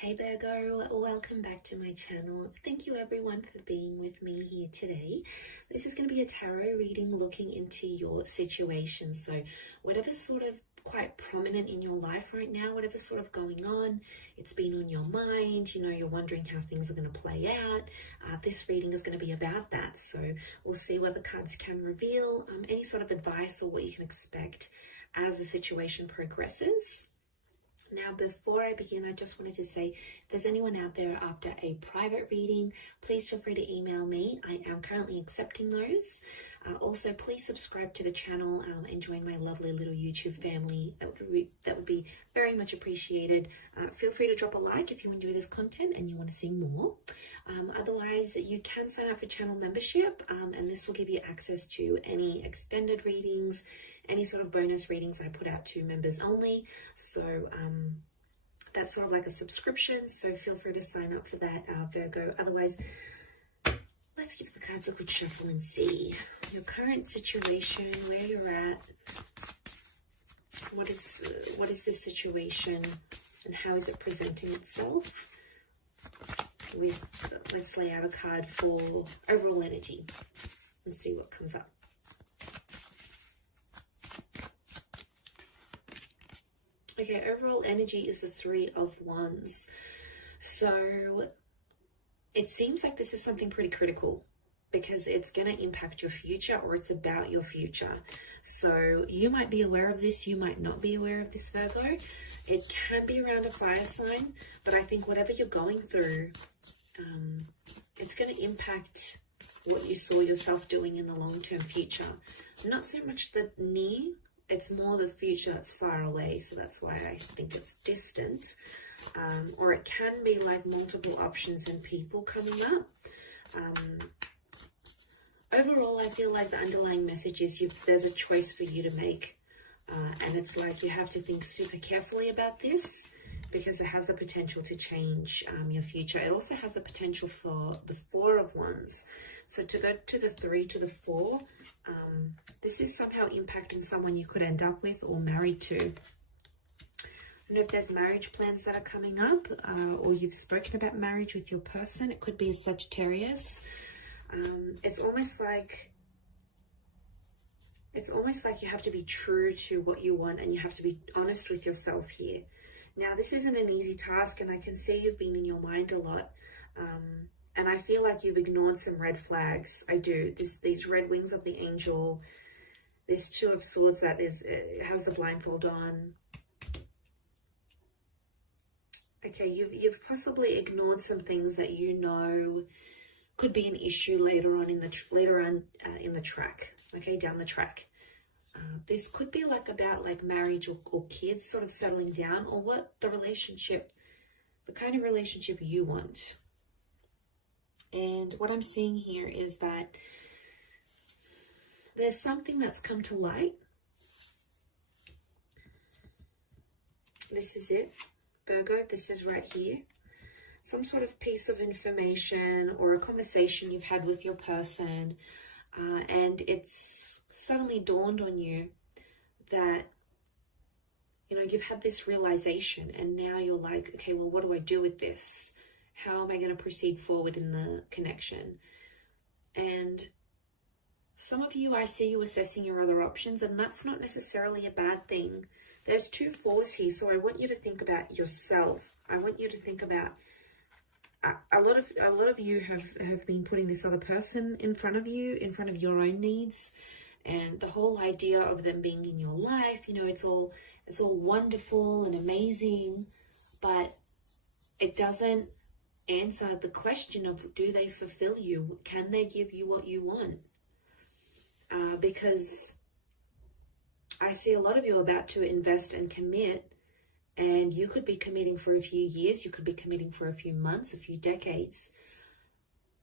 Hey Virgo, welcome back to my channel. Thank you everyone for being with me here today. This is going to be a tarot reading looking into your situation. So whatever's sort of quite prominent in your life right now, whatever's sort of going on, it's been on your mind, you're wondering how things are going to play out. This reading is going to be about that. So we'll see what the cards can reveal, any sort of advice or what you can expect as the situation progresses. Now, before I begin, I just wanted to say, if there's anyone out there after a private reading, please feel free to email me. I am currently accepting those. Also, please subscribe to the channel and join my lovely little YouTube family. That would be very much appreciated. Feel free to drop a like if you enjoy this content and you want to see more. Otherwise, you can sign up for channel membership, and this will give you access to any extended readings, any sort of bonus readings I put out to members only. So that's sort of like a subscription, so feel free to sign up for that, Virgo. Otherwise, let's give the cards a good shuffle and see your current situation, where you're at. What is this situation and how is it presenting itself? Let's lay out a card for overall energy and see what comes up. Okay, overall energy is the Three of Wands. So it seems like this is something pretty critical because it's going to impact your future, or it's about your future. So you might be aware of this, you might not be aware of this, Virgo. It can be around a fire sign, but I think whatever you're going through, it's going to impact what you saw yourself doing in the long-term future. Not so much the near, it's more the future that's far away, so that's why I think it's distant. Or it can be like multiple options and people coming up. Overall, I feel like the underlying message is there's a choice for you to make. And it's like you have to think super carefully about this because it has the potential to change your future. It also has the potential for the Four of Wands. So to go to the Three to the Four, this is somehow impacting someone you could end up with or married to. I don't know if there's marriage plans that are coming up, or you've spoken about marriage with your person. It could be a Sagittarius. It's almost like you have to be true to what you want and you have to be honest with yourself here. Now, this isn't an easy task, and I can see you've been in your mind a lot. And I feel like you've ignored some red flags. I do. These red wings of the angel, this Two of Swords that has the blindfold on. Okay, you've possibly ignored some things that you know could be an issue later on in the track. Okay, down the track. This could be like about like marriage or kids sort of settling down, or what the kind of relationship you want. And what I'm seeing here is that there's something that's come to light. This is it, Virgo. This is right here. Some sort of piece of information or a conversation you've had with your person, and it's suddenly dawned on you that you've had this realization, and now you're like, okay, well, what do I do with this? How am I going to proceed forward in the connection? And some of you, I see you assessing your other options, and that's not necessarily a bad thing. There's two fours here, so I want you to think about yourself. I want you to think about a lot of you have been putting this other person in front of you, in front of your own needs, and the whole idea of them being in your life. It's all wonderful and amazing, but it doesn't answer the question of, do they fulfill you? Can they give you what you want? Because I see a lot of you about to invest and commit, and you could be committing for a few years, you could be committing for a few months, a few decades,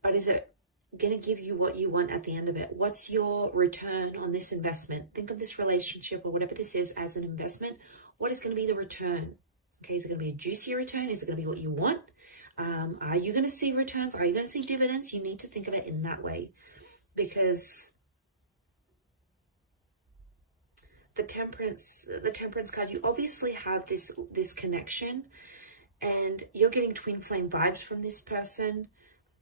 but is it going to give you what you want at the end of it? What's your return on this investment? Think of this relationship or whatever this is as an investment. What is going to be the return? Okay, is it going to be a juicy return? Is it going to be what you want? Are you going to see returns? Are you going to see dividends? You need to think of it in that way, because the temperance card, you obviously have this connection, and you're getting twin flame vibes from this person.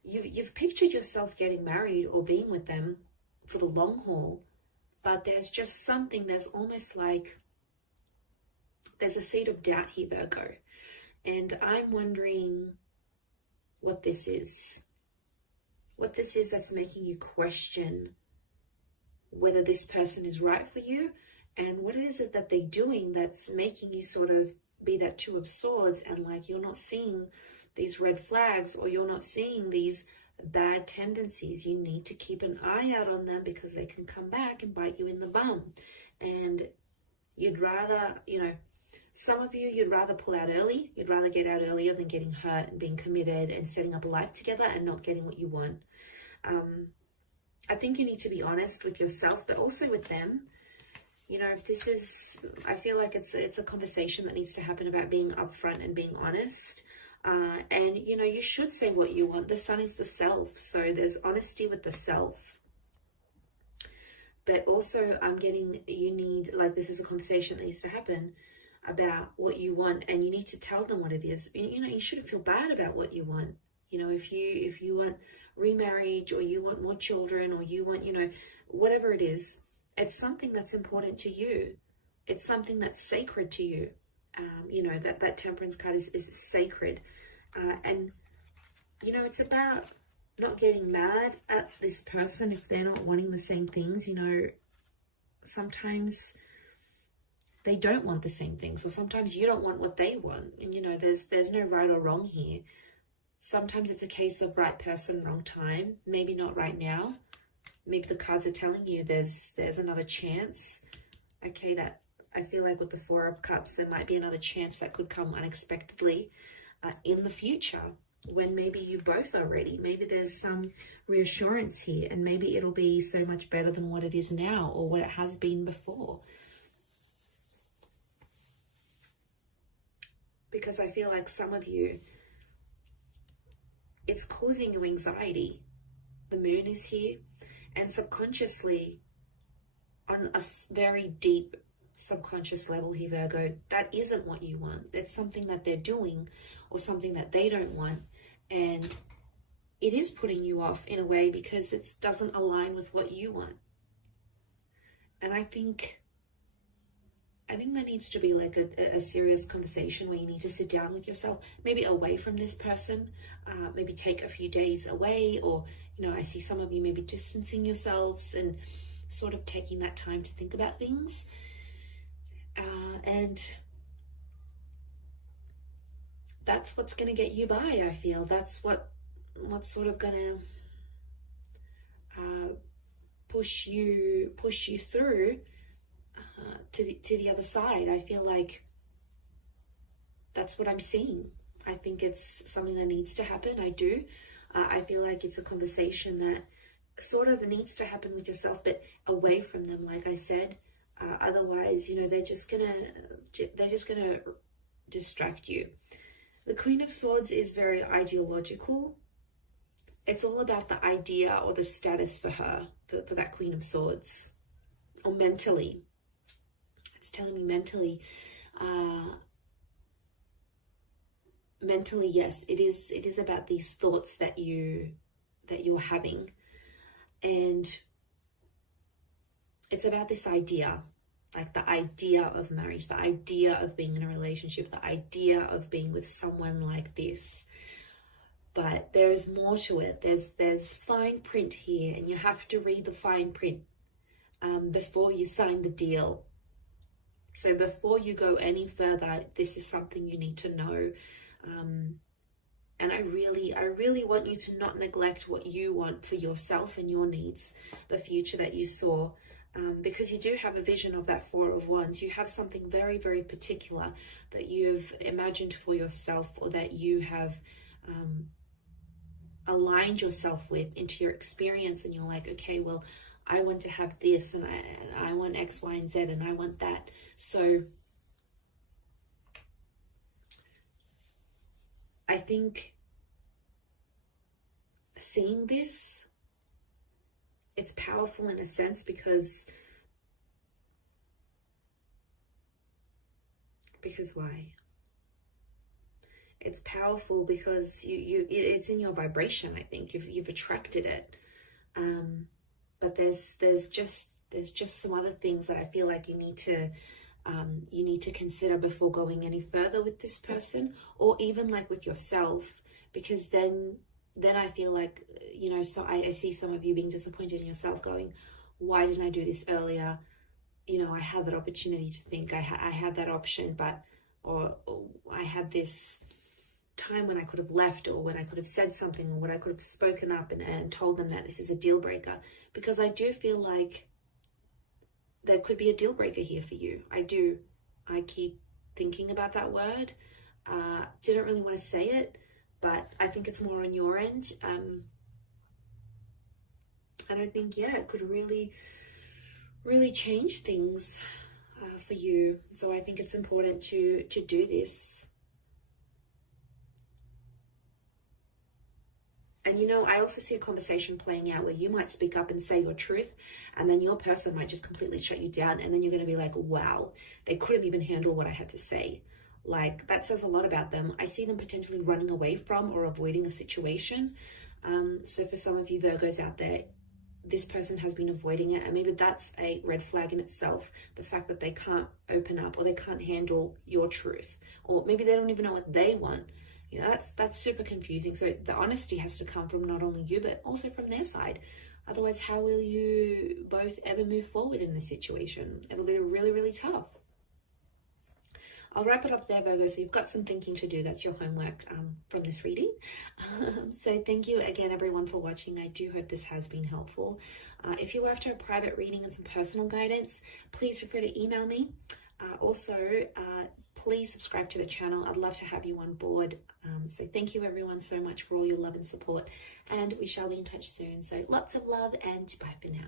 You've pictured yourself getting married or being with them for the long haul, but there's just something, there's almost like there's a seed of doubt here, Virgo. And I'm wondering what this is. What this is that's making you question whether this person is right for you, and what is it that they're doing that's making you sort of be that Two of Swords, and like you're not seeing these red flags, or you're not seeing these bad tendencies. You need to keep an eye out on them because they can come back and bite you in the bum. And you'd rather, you know, some of you, you'd rather pull out early. You'd rather get out earlier than getting hurt and being committed and setting up a life together and not getting what you want. I think you need to be honest with yourself, but also with them. You know, if this is, I feel like it's a conversation that needs to happen about being upfront and being honest. And, you know, you should say what you want. The sun is the self. So there's honesty with the self. But also I'm getting, you need, like, this is a conversation that needs to happen about what you want. And you need to tell them what it is. You know, you shouldn't feel bad about what you want. You know, if you want remarriage, or you want more children, or you want, you know, whatever it is, it's something that's important to you. It's something that's sacred to you. You know, that Temperance card is sacred. And, you know, it's about not getting mad at this person if they're not wanting the same things. You know, sometimes they don't want the same things, or sometimes you don't want what they want. And, you know, there's no right or wrong here. Sometimes it's a case of right person, wrong time. Maybe not right now. Maybe the cards are telling you there's another chance. Okay, that I feel like with the Four of Cups, there might be another chance that could come unexpectedly in the future, when maybe you both are ready. Maybe there's some reassurance here, and maybe it'll be so much better than what it is now, or what it has been before. Because I feel like some of you, it's causing you anxiety. The moon is here, and subconsciously, on a very deep subconscious level here, Virgo, that isn't what you want. That's something that they're doing, or something that they don't want, and it is putting you off in a way because it doesn't align with what you want. And I think there needs to be like a serious conversation where you need to sit down with yourself, maybe away from this person, maybe take a few days away, or, you know, I see some of you maybe distancing yourselves and sort of taking that time to think about things. And that's what's going to get you by, I feel. That's what's sort of going to push you through to the other side. I feel like that's what I'm seeing. I think it's something that needs to happen. I do. I feel like it's a conversation that sort of needs to happen with yourself, but away from them, like I said. Otherwise, you know, they're just gonna distract you. The Queen of Swords is very ideological. It's all about the idea or the status for her, for that Queen of Swords, or mentally. It's telling me mentally. Mentally, yes, it is about these thoughts that you're having, and it's about this idea, like the idea of marriage, the idea of being in a relationship, the idea of being with someone like this. But there's more to it. There's fine print here, and you have to read the fine print before you sign the deal. So before you go any further, this is something you need to know. And I really want you to not neglect what you want for yourself and your needs, the future that you saw, because you do have a vision of that Four of Wands. You have something very, very particular that you've imagined for yourself, or that you have aligned yourself with into your experience, and you're like, okay, well, I want to have this, and I want X, Y, and Z, and I want that. So I think seeing this, it's powerful in a sense, because why? it's powerful because it's in your vibration. I think you've attracted it. But there's just some other things that I feel like you need to consider before going any further with this person, or even like with yourself, because then I feel like, you know, so I see some of you being disappointed in yourself, going, why didn't I do this earlier? You know, I had that opportunity to think, I had that option, but or I had this time when I could have left, or when I could have said something, or when I could have spoken up and told them that this is a deal breaker. Because I do feel like there could be a deal breaker here for you. I keep thinking about that word. Didn't really want to say it, but I think it's more on your end. And I think, yeah, it could really, really change things for you. So I think it's important to do this. And, you know, I also see a conversation playing out where you might speak up and say your truth, and then your person might just completely shut you down. And then you're going to be like, wow, they couldn't even handle what I had to say. Like, that says a lot about them. I see them potentially running away from or avoiding a situation. So for some of you Virgos out there, this person has been avoiding it, and maybe that's a red flag in itself. The fact that they can't open up, or they can't handle your truth, or maybe they don't even know what they want. You know, that's super confusing. So the honesty has to come from not only you, but also from their side. Otherwise, how will you both ever move forward in this situation? It'll be really, really tough. I'll wrap it up there, Virgo. So you've got some thinking to do. That's your homework from this reading. So thank you again, everyone, for watching. I do hope this has been helpful. If you're after a private reading and some personal guidance, please feel free to email me. Also, please subscribe to the channel. I'd love to have you on board. So thank you, everyone, so much for all your love and support. And we shall be in touch soon. So lots of love, and bye for now.